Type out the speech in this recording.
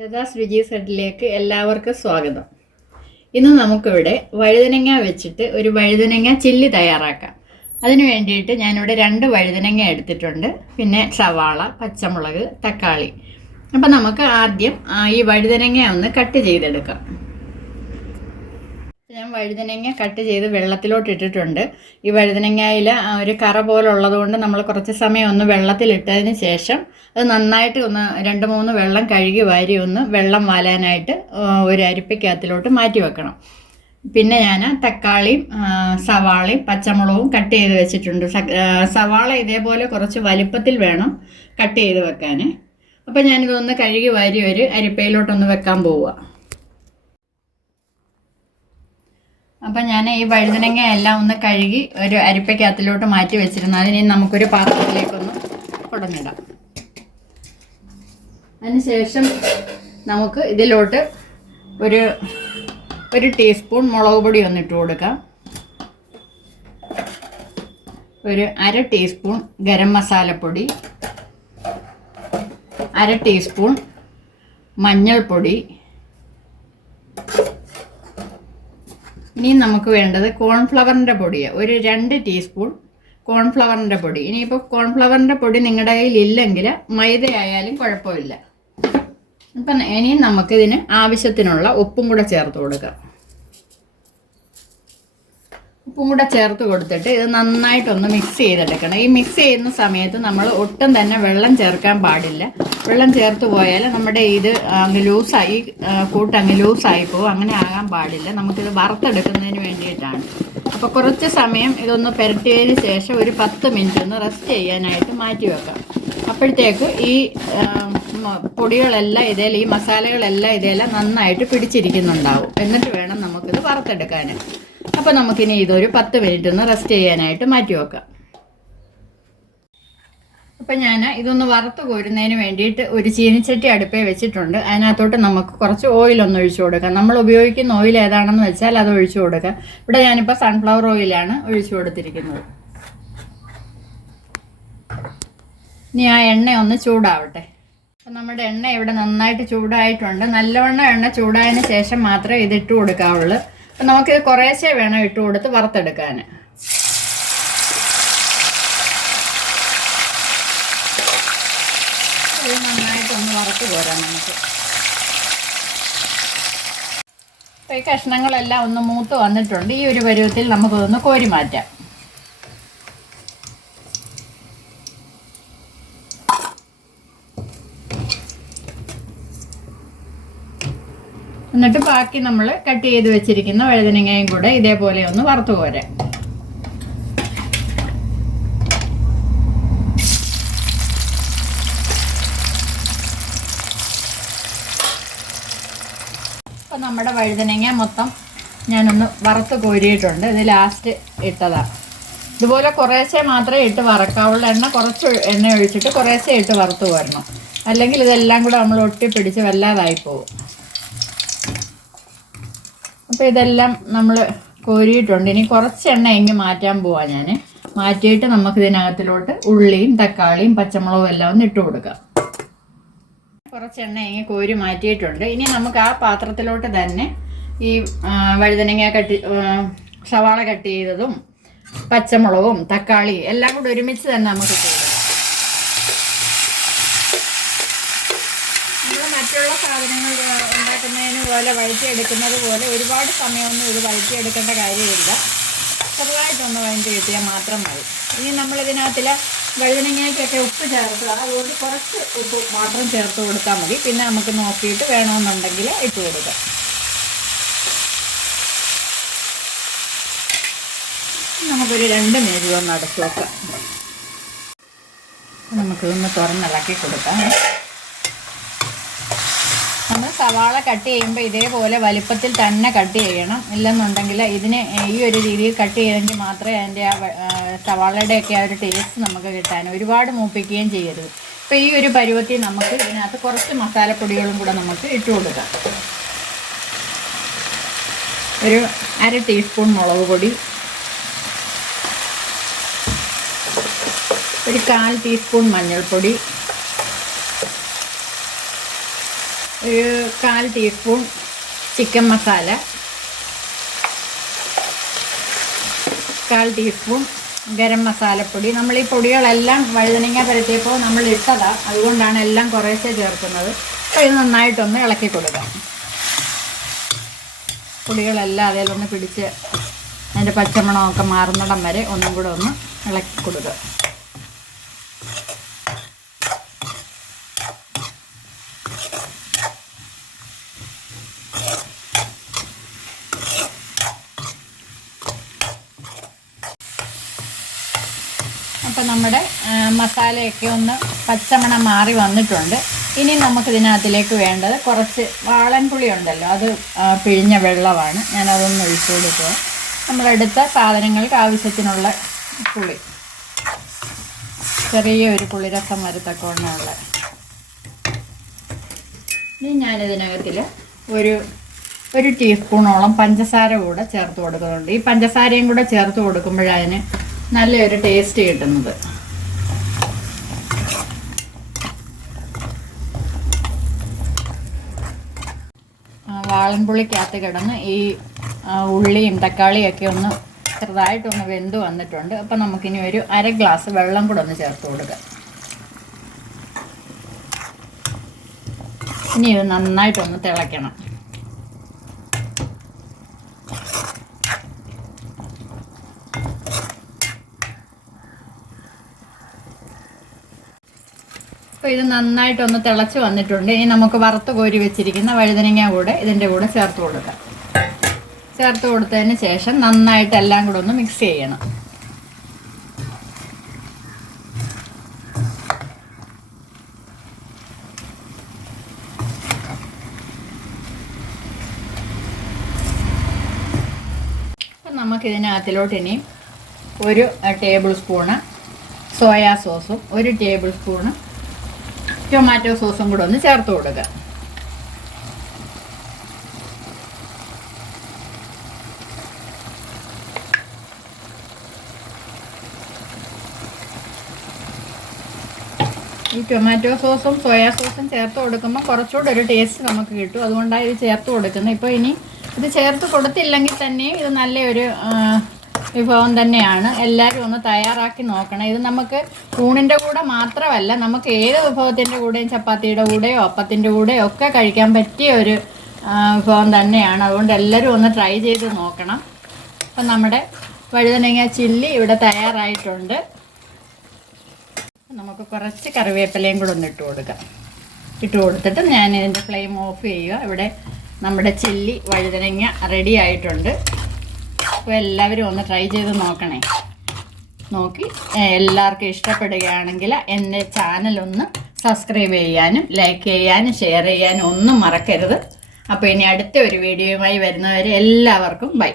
ലതാസ് വിജി സെഡിലേക്ക് എല്ലാവർക്കും സ്വാഗതം. ഇന്ന് നമുക്കിവിടെ വഴുതനങ്ങ വെച്ചിട്ട് ഒരു വഴുതനങ്ങ ചില്ലി തയ്യാറാക്കാം. അതിന് വേണ്ടിയിട്ട് ഞാനിവിടെ രണ്ട് വഴുതനങ്ങ എടുത്തിട്ടുണ്ട്. പിന്നെ സവാള പച്ചമുളക് തക്കാളി. അപ്പം നമുക്ക് ആദ്യം ഈ വഴുതനങ്ങ ഒന്ന് കട്ട് ചെയ്തെടുക്കാം. ഞാൻ വഴുതനങ്ങ കട്ട് ചെയ്ത് വെള്ളത്തിലോട്ട് ഇട്ടിട്ടുണ്ട്. ഈ വഴുതനങ്ങയിൽ ഒരു കറ പോലെ ഉള്ളതുകൊണ്ട് നമ്മൾ കുറച്ച് സമയം ഒന്ന് വെള്ളത്തിലിട്ടതിന് ശേഷം അത് നന്നായിട്ട് ഒന്ന് രണ്ട് മൂന്ന് വെള്ളം കഴുകി വാരി ഒന്ന് വെള്ളം വാലാനായിട്ട് ഒരു അരിപ്പയ്ക്കകത്തിലോട്ട് മാറ്റി വെക്കണം. പിന്നെ ഞാൻ തക്കാളിയും സവാളയും പച്ചമുളകും കട്ട് ചെയ്ത് വെച്ചിട്ടുണ്ട്. സവാള ഇതേപോലെ കുറച്ച് വലിപ്പത്തിൽ വേണം കട്ട് ചെയ്ത് വെക്കാൻ. അപ്പം ഞാനിതൊന്ന് കഴുകി വാരി ഒരു അരിപ്പയിലോട്ടൊന്ന് വെക്കാൻ പോവുക. അപ്പം ഞാൻ ഈ വഴുതനങ്ങ എല്ലാം ഒന്ന് കഴുകി ഒരു അരിപ്പയ്ക്കകത്തിലോട്ട് മാറ്റി വെച്ചിരുന്നു. അതിനെ നമുക്കൊരു പാത്രത്തിലേക്കൊന്ന് കുടഞ്ഞിടാം. അതിനുശേഷം നമുക്ക് ഇതിലോട്ട് ഒരു ഒരു ടീസ്പൂൺ മുളക് പൊടി ഒന്ന് ഇട്ട് കൊടുക്കാം. ഒരു അര ടീസ്പൂൺ ഗരം മസാലപ്പൊടി അര ടീസ്പൂൺ മഞ്ഞൾപ്പൊടി ഇനി നമുക്ക് വേണ്ടത് കോൺഫ്ലവറിന്റെ പൊടി ഒരു രണ്ട് ടീസ്പൂൺ കോൺഫ്ലവറിന്റെ പൊടി. ഇനിയിപ്പോൾ കോൺഫ്ലവറിന്റെ പൊടി നിങ്ങളുടെ കയ്യിൽ ഇല്ലെങ്കിൽ മൈദ ആയാലും കുഴപ്പമില്ല. അപ്പം ഇനി നമുക്കിതിന് ആവശ്യത്തിനുള്ള ഉപ്പും കൂടെ ചേർത്ത് കൊടുക്കാം. ഉപ്പും കൂടെ ചേർത്ത് കൊടുത്തിട്ട് ഇത് നന്നായിട്ടൊന്ന് മിക്സ് ചെയ്തെടുക്കണം. ഈ മിക്സ് ചെയ്യുന്ന സമയത്ത് നമ്മൾ ഒട്ടും തന്നെ വെള്ളം ചേർക്കാൻ പാടില്ല. വെള്ളം ചേർത്ത് പോയാൽ നമ്മുടെ ഇത് അങ്ങ് ലൂസായി കൂട്ട് അങ്ങ് ലൂസായി പോകും. അങ്ങനെ ആകാൻ പാടില്ല. നമുക്കിത് വറുത്തെടുക്കുന്നതിന് വേണ്ടിയിട്ടാണ്. അപ്പോൾ കുറച്ച് സമയം ഇതൊന്ന് പുരട്ടിയതിന് ശേഷം ഒരു പത്ത് മിനിറ്റ് ഒന്ന് റെസ്റ്റ് ചെയ്യാനായിട്ട് മാറ്റി വെക്കാം. അപ്പോഴത്തേക്ക് ഈ പൊടികളെല്ലാം ഇതേൽ ഈ മസാലകളെല്ലാം ഇതേല നന്നായിട്ട് പിടിച്ചിരിക്കുന്നുണ്ടാവും. എന്നിട്ട് വേണം നമുക്കിത് വറുത്തെടുക്കാൻ അപ്പോൾ നമുക്കിനി ഇതൊരു പത്ത് മിനിറ്റ് ഒന്ന് റെസ്റ്റ് ചെയ്യാനായിട്ട് മാറ്റി വെക്കാം. അപ്പം ഞാൻ ഇതൊന്ന് വറുത്ത് കോരുന്നതിന് വേണ്ടിയിട്ട് ഒരു ചീനിച്ചട്ടി അടുപ്പേ വെച്ചിട്ടുണ്ട്. അതിനകത്തോട്ട് നമുക്ക് കുറച്ച് ഓയിൽ ഒന്ന് ഒഴിച്ചു കൊടുക്കാം. നമ്മൾ ഉപയോഗിക്കുന്ന ഓയിൽ ഏതാണെന്ന് വെച്ചാൽ അത് ഒഴിച്ചു കൊടുക്കാം. ഇവിടെ ഞാനിപ്പോൾ സൺഫ്ലവർ ഓയിലാണ് ഒഴിച്ചു കൊടുത്തിരിക്കുന്നത്. ഇനി ആ എണ്ണ ഒന്ന് ചൂടാവട്ടെ. അപ്പം നമ്മുടെ എണ്ണ ഇവിടെ നന്നായിട്ട് ചൂടായിട്ടുണ്ട്. നല്ലവണ്ണം എണ്ണ ചൂടായതിന് ശേഷം മാത്രമേ ഇതിട്ട് കൊടുക്കാവുള്ളൂ. അപ്പം നമുക്കിത് കുറേശ്ശെ വേണം ഇട്ട് കൊടുത്ത് വറുത്തെടുക്കാൻ. നന്നായിട്ടൊന്ന് വറുത്ത് പോരാം നമുക്ക്. ഈ കഷ്ണങ്ങളെല്ലാം ഒന്ന് മൂത്ത് വന്നിട്ടുണ്ട്. ഈ ഒരു പരുവത്തിൽ നമുക്കതൊന്ന് കോരി മാറ്റാം. എന്നിട്ട് ബാക്കി നമ്മൾ കട്ട് ചെയ്ത് വെച്ചിരിക്കുന്ന വഴുതനങ്ങയും കൂടെ ഇതേപോലെ ഒന്ന് വറുത്തു പോരാം അപ്പം നമ്മുടെ വഴുതനങ്ങ മൊത്തം ഞാനൊന്ന് വറുത്ത് കോരിയിട്ടുണ്ട്. ഇത് ലാസ്റ്റ് ഇട്ടതാണ് ഇതുപോലെ കുറേശ്ശെ മാത്രമേ ഇട്ട് വറക്കാവുള്ളൂ. എണ്ണ കുറച്ച് എണ്ണ ഒഴിച്ചിട്ട് കുറേശ്ശെ ഇട്ട് വറുത്ത് പോരണം അല്ലെങ്കിൽ ഇതെല്ലാം കൂടെ നമ്മൾ ഒട്ടിപ്പിടിച്ച് വല്ലാതായി പോകും അപ്പോൾ ഇതെല്ലാം നമ്മൾ കോരിയിട്ടുണ്ട്. ഇനി കുറച്ച് എണ്ണ ഇനി മാറ്റാൻ പോവാം ഞാൻ മാറ്റിയിട്ട് നമുക്ക് ഇതിനകത്തിലോട്ട് ഉള്ളിയും തക്കാളിയും പച്ചമുളകും എല്ലാം ഒന്ന് ഇട്ട് കൊടുക്കാം. കുറച്ച് എണ്ണ ഇങ്ങനെ കോരി മാറ്റിയിട്ടുണ്ട്. ഇനി നമുക്ക് ആ പാത്രത്തിലോട്ട് തന്നെ ഈ വഴുതനങ്ങ കട്ടി സവാള കട്ട് ചെയ്തതും പച്ചമുളകും തക്കാളി എല്ലാം കൂടെ ഒരുമിച്ച് തന്നെ നമുക്ക് ഇട്ട് കൊടുക്കാം നമ്മൾ മറ്റുള്ള സാധനങ്ങൾ ഉണ്ടാക്കുന്നതിന് പോലെ വഴറ്റിയെടുക്കുന്നത് പോലെ ഒരുപാട് സമയമൊന്നും ഇത് വഴറ്റിയെടുക്കേണ്ട കാര്യമില്ല. ചെറുതായിട്ടൊന്ന് വഴറ്റി കിട്ടിയാൽ മാത്രം മതി. ഇനി നമ്മളിതിനകത്തിൽ വഴുതനങ്ങയ്ക്കൊക്കെ ഉപ്പ് ചേർക്കുക. അതുകൊണ്ട് കുറച്ച് ഉപ്പ് മാത്രം ചേർത്ത് കൊടുത്താൽ മതി. പിന്നെ നമുക്ക് നോക്കിയിട്ട് വേണമെന്നുണ്ടെങ്കിൽ ഇട്ട് കൊടുക്കാം. നമുക്കൊരു രണ്ട് മിനിറ്റ് ഒന്ന് അടച്ചു വെക്കാം. നമുക്കിതൊന്ന് തുറന്നിളക്കി കൊടുക്കാം. സവാള കട്ട് ചെയ്യുമ്പോൾ ഇതേപോലെ വലിപ്പത്തിൽ തന്നെ കട്ട് ചെയ്യണം. ഇല്ലെന്നുണ്ടെങ്കിൽ ഇതിന് ഈ ഒരു രീതിയിൽ കട്ട് ചെയ്തെങ്കിൽ മാത്രമേ അതിന്റെ ആ സവാളയുടെയൊക്കെ ആ ഒരു ടേസ്റ്റ് നമുക്ക് കിട്ടാൻ ഒരുപാട് മൂപ്പിക്കുകയും ചെയ്യരുത്. അപ്പോൾ ഈ ഒരു പരുവത്തിൽ നമുക്ക് ഇതിനകത്ത് കുറച്ച് മസാലപ്പൊടികളും കൂടെ നമുക്ക് ഇട്ട് കൊടുക്കാം. ഒരു അര ടീസ്പൂൺ മുളക് പൊടി. ഒരു കാൽ ടീസ്പൂൺ മഞ്ഞൾപ്പൊടി. ഒരു കാൽ ടീസ്പൂൺ ചിക്കൻ മസാല കാൽ ടീസ്പൂൺ ഗരം മസാലപ്പൊടി. നമ്മൾ ഈ പൊടികളെല്ലാം വഴുതനങ്ങ പരത്തിയപ്പോൾ നമ്മൾ ഇട്ടതാ. അതുകൊണ്ടാണ് എല്ലാം കുറേശ്ശെ ചേർക്കുന്നത്. അപ്പോൾ ഇത് നന്നായിട്ടൊന്ന് ഇളക്കി കൊടുക്കാം. പൊടികളെല്ലാം അതിലൊന്ന് പിടിച്ച് അതിന്റെ പച്ചമണമൊക്കെ മാറുന്നിടം വരെ ഒന്നും കൂടെ ഒന്ന് ഇളക്കി കൊടുക്കുക അപ്പം നമ്മുടെ മസാലയൊക്കെ ഒന്ന് പച്ചമണം മാറി വന്നിട്ടുണ്ട്. ഇനി നമുക്ക് ഇതിനകത്തിലേക്ക് വേണ്ടത് കുറച്ച് വാളൻപുളി ഉണ്ടല്ലോ അത് പിഴിഞ്ഞ വെള്ളമാണ്. ഞാനതൊന്ന് ഒഴിച്ചു കൊടുക്കുക നമ്മളെടുത്ത സാധനങ്ങൾക്ക് ആവശ്യത്തിനുള്ള പുളി. ചെറിയ ഒരു പുളിരസം വരത്തക്കവണ്ണമുള്ള. ഇനി ഞാനിതിനകത്തിൽ ഒരു ഒരു ടീസ്പൂണോളം പഞ്ചസാര കൂടെ ചേർത്ത് കൊടുക്കുന്നുണ്ട്. ഈ പഞ്ചസാരയും കൂടെ ചേർത്ത് കൊടുക്കുമ്പോഴതിന് നല്ലൊരു ടേസ്റ്റ് കിട്ടുന്നത്. വാളൻപുള്ളിക്കകത്ത് കിടന്ന് ഈ ഉള്ളിയും ഉള്ളിയും തക്കാളിയൊക്കെ ഒന്ന് ചെറുതായിട്ടൊന്ന് വെന്ത് വന്നിട്ടുണ്ട്. അപ്പം നമുക്കിനി ഒരു അര ഗ്ലാസ് വെള്ളം കൂടെ ഒന്ന് ചേർത്ത് കൊടുക്കാം. ഇനി ഇത് നന്നായിട്ടൊന്ന് തിളയ്ക്കണം. അപ്പോൾ ഇത് നന്നായിട്ടൊന്ന് തിളച്ച് വന്നിട്ടുണ്ട്. ഇനി നമുക്ക് വറുത്ത് കോരി വെച്ചിരിക്കുന്ന വഴുതനങ്ങ കൂടെ ഇതിന്റെ കൂടെ ചേർത്ത് കൊടുക്കാം. ചേർത്ത് കൊടുത്തതിന് ശേഷം നന്നായിട്ട് എല്ലാം കൂടെ ഒന്ന് മിക്സ് ചെയ്യണം. നമുക്കിതിനകത്തിലോട്ട് ഇനി ഒരു ടേബിൾ സ്പൂണ് സോയാ സോസും ഒരു ടേബിൾ സ്പൂണ് ടൊമാറ്റോ സോസും കൂടെ ഒന്ന് ചേർത്ത് കൊടുക്കുക ഈ ടൊമാറ്റോ സോസും സോയാ സോസും ചേർത്ത് കൊടുക്കുമ്പോൾ കുറച്ചുകൂടെ ഒരു ടേസ്റ്റ് നമുക്ക് കിട്ടും. അതുകൊണ്ടാണ് ഇത് ചേർത്ത് കൊടുക്കുന്നത്. ഇപ്പോൾ ഇനി ഇത് ചേർത്ത് കൊടുത്തില്ലെങ്കിൽ തന്നെയും ഇത് നല്ലൊരു വിഭവം തന്നെയാണ്. എല്ലാവരും ഒന്ന് തയ്യാറാക്കി നോക്കണം. ഇത് നമുക്ക് ഊണിന്റെ കൂടെ മാത്രമല്ല നമുക്ക് ഏത് വിഭവത്തിന്റെ കൂടെയും ചപ്പാത്തിയുടെ കൂടെയോ അപ്പത്തിന്റെ കൂടെയോ ഒക്കെ കഴിക്കാൻ പറ്റിയ ഒരു വിഭവം തന്നെയാണ്. അതുകൊണ്ട് എല്ലാവരും ഒന്ന് ട്രൈ ചെയ്ത് നോക്കണം. അപ്പം നമ്മുടെ വഴുതനങ്ങ ചില്ലി ഇവിടെ തയ്യാറായിട്ടുണ്ട്. നമുക്ക് കുറച്ച് കറിവേപ്പിലയും കൂടെ ഒന്ന് ഇട്ട് കൊടുക്കാം. ഇട്ട് കൊടുത്തിട്ട് ഞാൻ ഇതിന്റെ ഫ്ലെയിം ഓഫ് ചെയ്യുക. ഇവിടെ നമ്മുടെ ചില്ലി വഴുതനങ്ങ റെഡി ആയിട്ടുണ്ട്. അപ്പോൾ എല്ലാവരും ഒന്ന് ട്രൈ ചെയ്ത് നോക്കണേ. നോക്കി. എല്ലാവർക്കും ഇഷ്ടപ്പെടുകയാണെങ്കിൽ എന്റെ ചാനലൊന്ന് സബ്സ്ക്രൈബ് ചെയ്യാനും ലൈക്ക് ചെയ്യാനും ഷെയർ ചെയ്യാനും ഒന്നും മറക്കരുത്. അപ്പോൾ ഇനി അടുത്ത ഒരു വീഡിയോയുമായി വരുന്നവരെ എല്ലാവർക്കും ബൈ